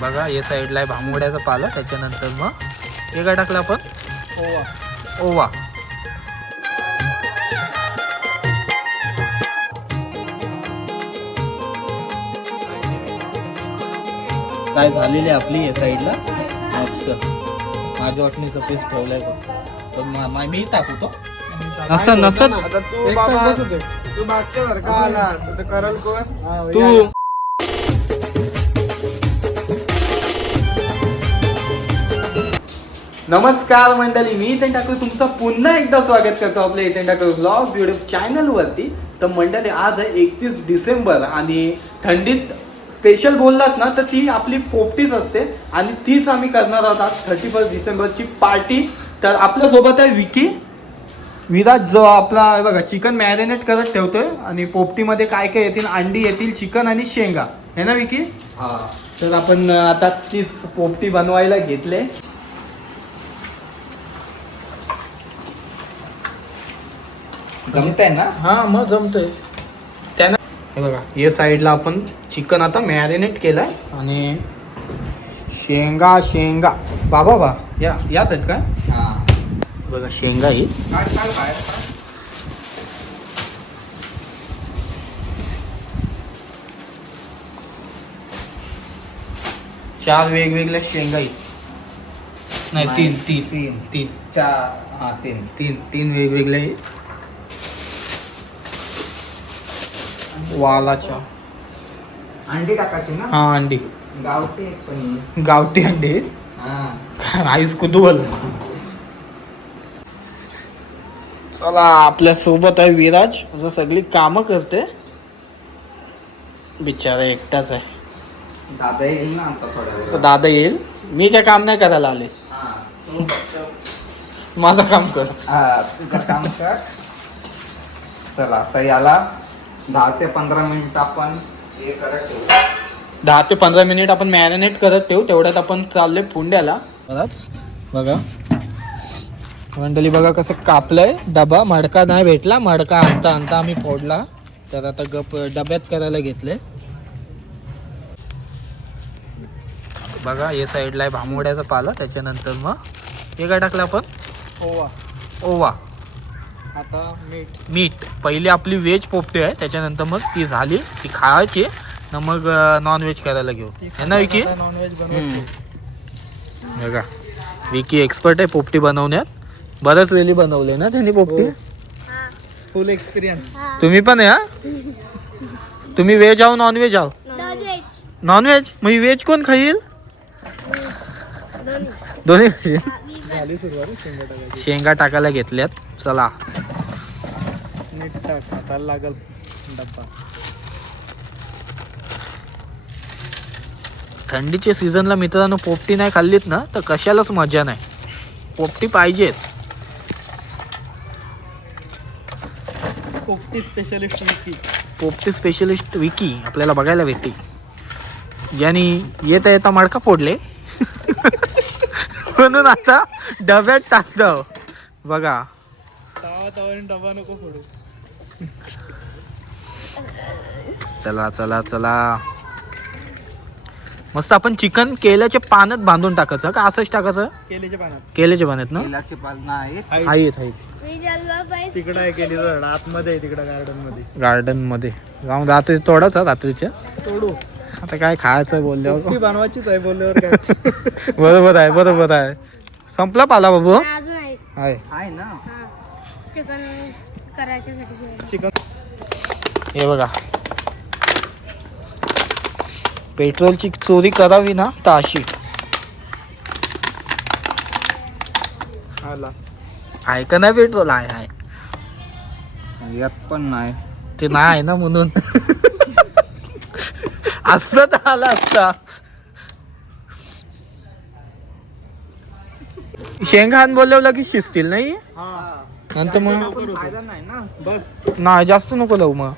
बघा या साईडला आहे भांबोड्याचा पाला त्याच्यानंतर मग हे काय टाकलं आपण? ओवा. ओवा. काय झालेली आहे आपली या साईडला मस्त. माझ्या वाटणीचा पीस ठेवलाय तर मा- मा- मी टाकू तो. नसन नसन. आता तू बाबा तू मागच्या सारखा आलास. आता करल कोण? तू नमस्कार मंडळी मी इथे ठाकूर. तुमचं पुन्हा एकदा स्वागत करतो आपल्या इथे ठाकूर ब्लॉग्स युट्यूब चॅनलवरती तर मंडळी आज आहे एकतीस डिसेंबर आणि थंडीत स्पेशल बोललात ना तर ती आपली पोपटीच असते आणि तीच आम्ही करणार आहोत आज थर्टी फर्स्ट डिसेंबरची पार्टी तर आपल्यासोबत आहे विकी विराज जो आपला हे बघा चिकन मॅरिनेट करत ठेवतोय आणि पोपटीमध्ये काय काय येतील? अंडी येतील चिकन आणि शेंगा. है ना विकी तर आपण आता तीच पोपटी बनवायला घेतले. जमतंय ना? हा मग जमतोय. त्यानं हे बघा या साईडला आपण चिकन आता मॅरिनेट केलंय आणि शेंगा शेंगा. बाबा बा या याच आहेत का हा. बघा शेंगा ही. चार वेगवेगळ्या शेंगा ही. नाही तीन तीन. तीन. तीन. चार. हा तीन. तीन तीन वेगवेगळे वालाच्या. अंडी टाकायची ना? हा अंडी. गावठी एक पण गावठी अंडी. हा. आईस कुतूहल. चला आपल्यासोबत आहे विराज. जो सगळी कामं करते. बिचारा एकटाच आहे. दादा येईल ना आता थोड्या तर दादा येईल. मी काय काम नाही करायला आले. हा माझं काम कर. हा तुझं काम कर. चला आता याला दहा ते पंधरा मिनिट आपण हे करत ठेवू. दहा ते पंधरा मिनिट आपण मॅरिनेट करत ठेवू. तेवढ्यात आपण चाललोय पुंड्याला. बराच बघा. मंडळी बघा कसं कापलंय. डबा मडका नाही भेटला. मडका आणता आणता आम्ही फोडला. तर आता गप डब्यात करायला घेतले बघा या साईडला आहे भांबोड्याचा पाला. त्याच्यानंतर मग हे काय टाकलं आपण? ओवा. ओवा. आता मीठ. मीठ. पहिली आपली व्हेज पोपटी आहे त्याच्यानंतर मग ती झाली ती खायची. ना मग नॉन व्हेज करायला घेऊ. है ना विकी? नॉनव्हेज हम्म. बघा. विकी एक्सपर्ट आहे पोपटी बनवण्यात. बरंच वेळी बनवले ना त्यांनी पोपटी? फुल एक्सपिरियन्स तुम्ही पण आहे हा तुम्ही व्हेज आहो नॉन व्हेज आहो? नॉन व्हेज मग व्हेज कोण खाईल? दोन्ही. खाईल. झाली सुरुवात शेंगा टाकायची. शेंगा टाकायला घेतल्यात. चला. मीठ टाक लागल डब्बा. थंडीच्या सीझनला मित्रांनो पोपटी नाही खाल्लीत ना तर कशालाच मजा नाही. पोपटी पाहिजेच. पोपटी स्पेशलिस्ट विकी. पोपटी स्पेशलिस्ट विकी आपल्याला बघायला भेटते ज्यांनी येता येता मडका फोडले. म्हणून आता डब्यात टाकतो. बघा. डबा नको फोडू चला चला चला. मस्त आपण चिकन केल्याच्या पाण्यात बांधून टाकायचं का असंच टाकायचं? केलीच्या पानात. केल्याच्या पाण्यात ना? तेलाची पालना आहेत आहेत आहेत तिकडं आहे केली झाड आतमध्ये आहे तिकडं गार्डनमध्ये. गार्डनमध्ये. जाऊन रात्री तोडाच रात्रीच्या तोडू. आता काय खायचं बोलल्यावर? ती बनवायचीच आहे बोलल्यावर काय? बरोबर आहे बरोबर आहे. संपला पाला बाबू अजून आहे. आहे. आहे ना? हा. चिकन करायच्यासाठी ठेवलं. चिकन. हे बघा. पेट्रोलची चोरी करावी ना तर अशी. आला आहे का नाही पेट्रोल? आहे आहे. यात पण नाही. ते नाही आहे ना म्हणून. असं तर आला असता. शेंगा हान बोलल्यावर लगेच शिजतील नाही? हा नंतर मग? नाही ना बस नाही जास्त नको लावू मग.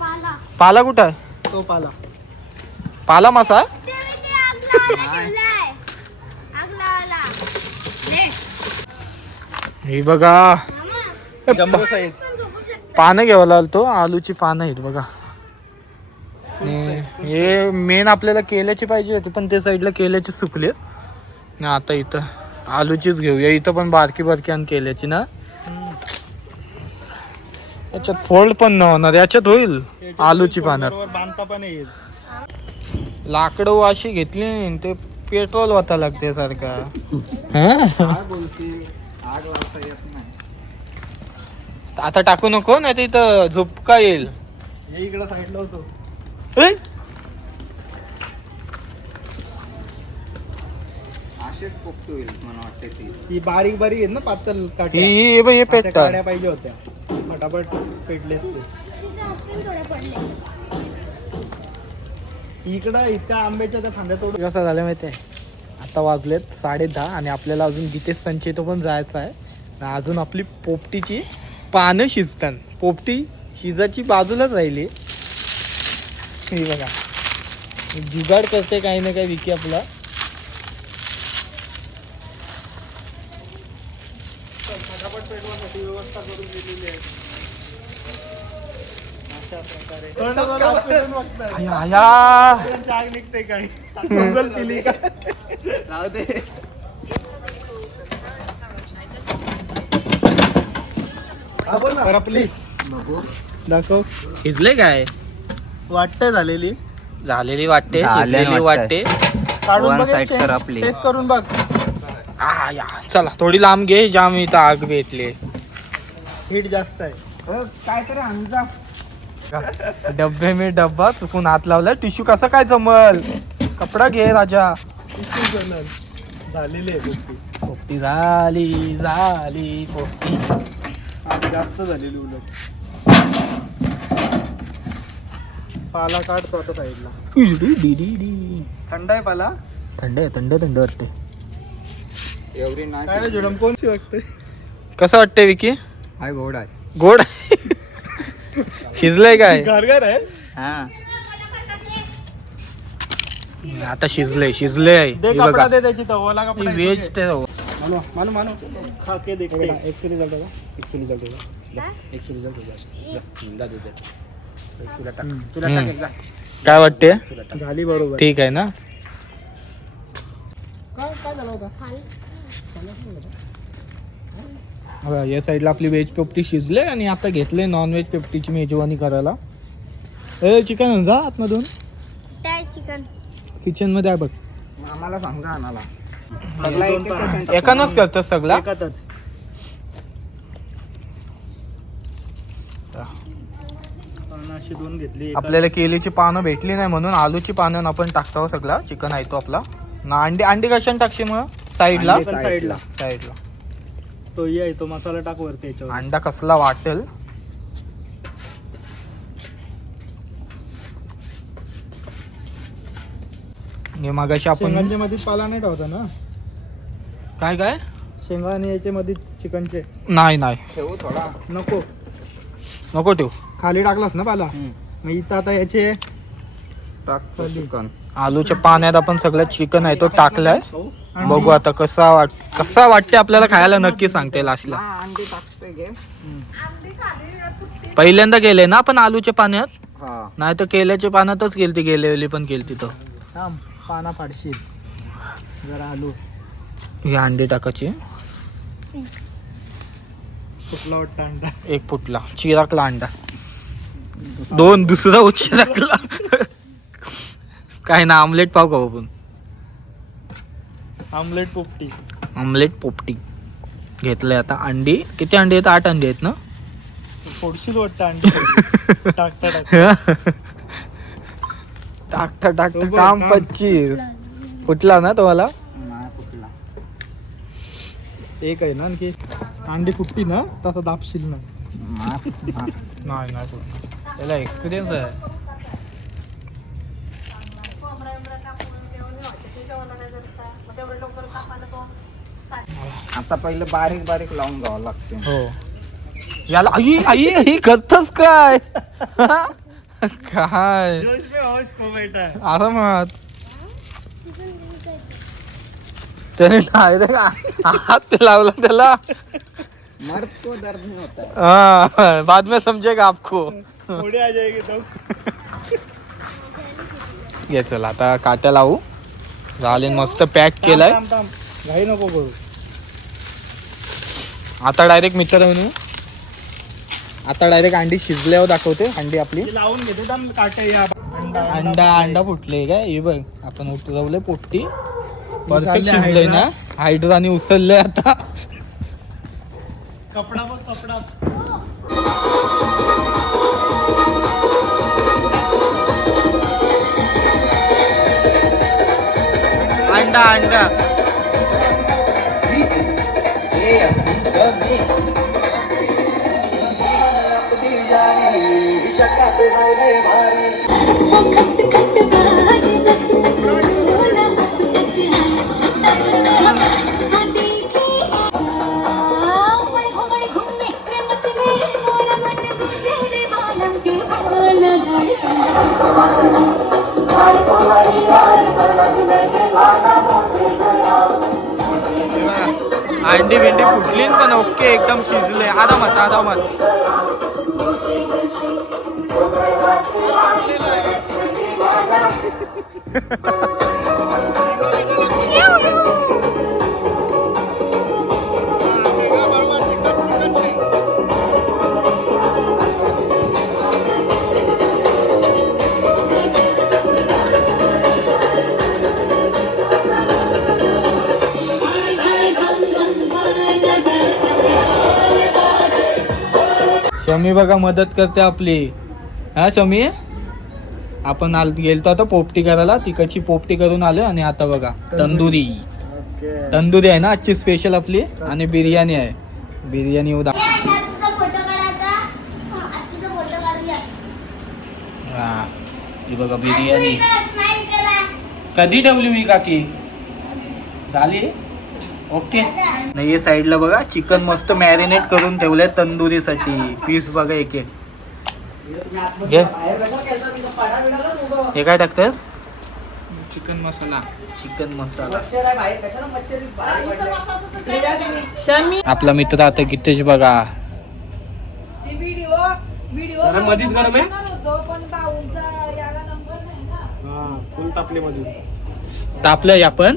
पाला पाला कुठं आहे? तो पाला पाला मासा ते ते. हे बघा. Jumbo size. पानं घ्यावं लागतो आलूची पानं आहेत बघा. आणि हे मेन आपल्याला केल्याची पाहिजे होती पण ते साईडला केल्याची सुकले आता इथं आलूचीच घेऊया इथं पण बारकी बारकी आणि केल्याची ना. याच्यात फोल्ड पण न होणार याच्यात होईल? आलूची पानं बरोबर बांधता पण येईल. लाकडं अशी घेतली नाही ते पेट्रोल वाता लागते सारखा. काय बोलते? आग लावता येत नाही. आता टाकू नको नाही तर इथं झोपका येईल. हे इकडं साईडला होतो? असेच पोपटी होईल मला वाटते ती. ही बारीक बारीक आहेत ना पातळ ही काट्या हे हे पाहिजे होत्या. फटाफट पेटले असते इकडं इथल्या आंब्याच्या त्या फांद्या तोडून कसं झालं माहिती आहे आता वाजलेत साडे दहा आणि आपल्याला अजून गीतेश संचेतो पण जायचं आहे. आणि अजून आपली पोपटीची पानं शिजतात. पोपटी शिजाची बाजूलाच राहिली. हे बघा. जुगाड करते काही ना काही विकी आपला. आग निघते काय पिली का? राहू दे. दाखव. शिजले काय? वाटते झालेली? झालेली वाटते झालेली शिजलेली वाटते. वाटते. काढून One बघ side करपली. टेस्ट करून बघ. आ, या. चला थोडी लांब घे जाम इथं आग भेटली. हीट जास्त आहे. डब्बे मी डब्बा चुकून हात लावला टिश्यू कसा काय जमल? कपडा घे राजा. इतकी. झालेली आहे गोष्टी. पोपटी झाली झाली पोपटी. जास्त झालेली उलट. पाला काढतो आता साईडला. थंड आहे पाला? थंड आहे थंड थंड वाटते एवढी काय रे नाही जुडम कोणची वाटते कसं वाटतंय विकी? हाय घोड आहे. गोड शिजलंय काय? घरघर आहे? हा. आता शिजलंय शिजलंय. आहे दे हे कपडा बघा. दे त्याची तवाला कपडा व्हेज ते मानो मानो मानो. खा के देखते एक से रिजल्ट होगा एक से रिजल्ट होगा एक से रिजल्ट होगा काय वाटते? झाली बरोबर. ठीक आहे ना? काय काय झालं होता? बघा, या साईडला आपली व्हेज पोपटी शिजले आणि आता घेतले नॉन व्हेज पोपटीची मेजवानी करायला. ए चिकन जा आतमधून. काय चिकन किचनमध्ये आहे बघ. आम्हाला सांगा टाकू. एकानच करतो सगळा? एकातच पानं अशी दोन घेतली. आपल्याला केलीची पानं भेटली नाही म्हणून आलूची पानं आपण टाकतो सगळा. चिकन आहे तो आपला. ना अंडी अंडी कशाने टाकशी मग? साईडला? साईडला. साईडला. तो ये तो मसाला टाक वरती याच्यावर. अंडा कसला वाटेल? हे मागाशी आपण शेंगांच्या मध्ये पाला नाही ठेवता ना? काय काय? शेंगा आणि याच्या मध्ये चिकनचे. नाही नाही. ठेवू थोडा. नको. नको ठेवू. खाली टाकलास ना पाला? मग इथं आता याचे टाकतो चिकन. आलूच्या पाण्यात आपण सगळं चिकन आहे तो टाकलाय. अंडी. बघू आता कसा वाट कसा वाटते आपल्याला खायला नक्की सांगते लास्टला हा, अंडी टाकते घे. पहिल्यांदा गेले ना आपण आलूच्या पाण्यात? हा. नाही तर केल्याच्या पाण्यातच गेलती गेलेली पण गेलती तो. थांब पाना फाडशील. जरा आलू. ही अंडी टाकायची. कुठला वाटतं अंडा. एक फुटला. चिराकला अंडा. दोन दुसरा चिराकला काय ना आमलेट पाव का आपण. आमलेट पोपटी. आमलेट पोपटी. घेतलंय आता अंडी. किती अंडी आहेत? आठ अंडी आहेत ना? फोडशील वाटतं अंडा. टाकता टाकता. बघ, काम. पच्चीस. फुटला ना तुम्हाला? एक आहे ना आणखी. अंडी फुटती ना तसा दाबशील ना. नाही. नाही त्याला एक्सपिरियन्स आहे आता पहिले बारीक बारीक लावून घ्यावं लागते. हो. याला आई आई आई करतस काय? काय? जोश में होश खो बेटा आरामात त्याने नाही का? हात लावला त्याला. मर्द को दर्द नहीं होता. हाँ बाद में समझेगा आपको? थोड़ी आ जाएगी तो. घे चला आता काट्या लावू. झाले मस्त पॅक केलाय. थांब, थांब, थांब. घाई नको करू. आता डायरेक्ट मित्रांनो आता डायरेक्ट अंडी शिजल्यावर दाखवते अंडी आपली. ते लावून घेते थांब काटे या. अंडा अंडा अंडा फुटले काय? हे बघ आपण उतरवले पोट्टी. Perfect शिजलंय hydra. ना? हायड्राने उचललंय आता. कपडा बघ कपडा. अंडा अंडा खट खट अंडी बिंडी फुटली पण ओके एकदम शिजले. आरामात आरामात शमी बघा मदत करते आपली. हा शमी? आपण आल गेलतो आता पोपटी करायला. तिकडची पोपटी करून आलो आणि आता बघा तंदुरी. तंदुरी. आहे ना? आजची स्पेशल आपली आणि बिर्याणी आहे. बिर्याणी उदा तुझा फोटो काढायचा? तुझा फोटो काढूया हा ही बघा बिर्याणी. कधी ठेवली मी काकी? झाली? ओके. नाही हे साईडला बघा चिकन मस्त मॅरिनेट करून ठेवलंय तंदुरीसाठी. पीस बघा एक एक. घे. हे काय टाकतेस चिकन मसाला. चिकन मसाला. आपला मित्र आता गितेश बघा. मधीच गरम आहे. हा फुल तापले तापलंय आपण?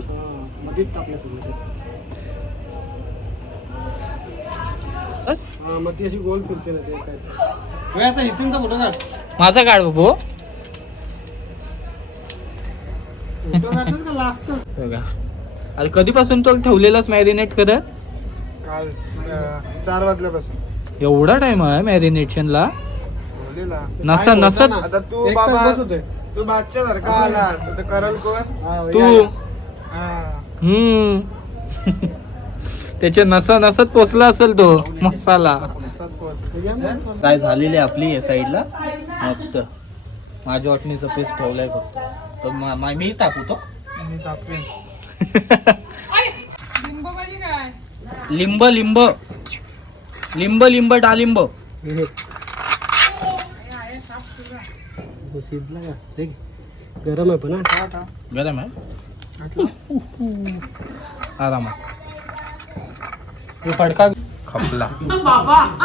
मधीच तापले सगळे बस हा मग ती अशी गोल फिरते ना ते काय आता इथून तर फोटो काढ माझा काढ बाबू फोटो काढतात का लास्ट बघा. अरे कधीपासून तो ठेवलेलाच मॅरिनेट करत काल अं, चार वाजल्यापासून. एवढा टाइम आहे मॅरिनेशनला ठेवलेला. नसा- काय होतं नसा- ना, आता तू बाबा तू बादच्या सारखा आलास. आता करल कोण? तू. हा. हम्म. त्याच्या नसा नसत पोचला असेल तो मसाला. काय झालेली आहे आपली या साईडला? मस्त. माझ्या वाटणीचा पीस ठेवलाय फक्त. तर मा- मा- टाकू तो. लिंब लिंब. लिंब लिंब डालिंब. गरम आहे पण हा. गरम आहे? आरामात. हे फडका. खपला.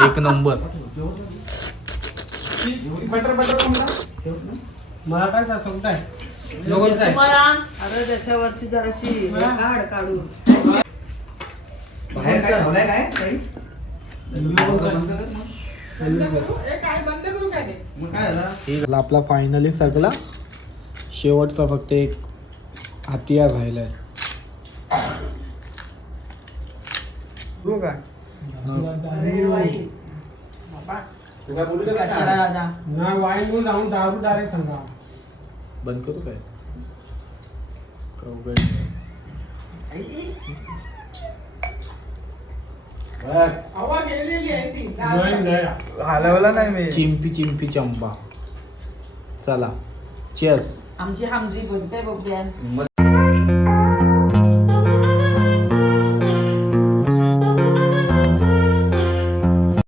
एक नंबर. मला काय अरे त्याच्यावरची जराशी काढ काढून. बाहेर काय ठेवलंय काय? काही? मग काय? झालं झाला आपला फायनली सगळा. शेवटचा फक्त एक हातिया राहिलाय तू काय अरे वाई नाही वाईन घेऊन जाऊन दारू डायरेक्ट सांगा बंद करू काय कवगड. हलवला नाही मी चिंपी चिंपी चंपा चला चेस आमची हमजी बोलते बघूया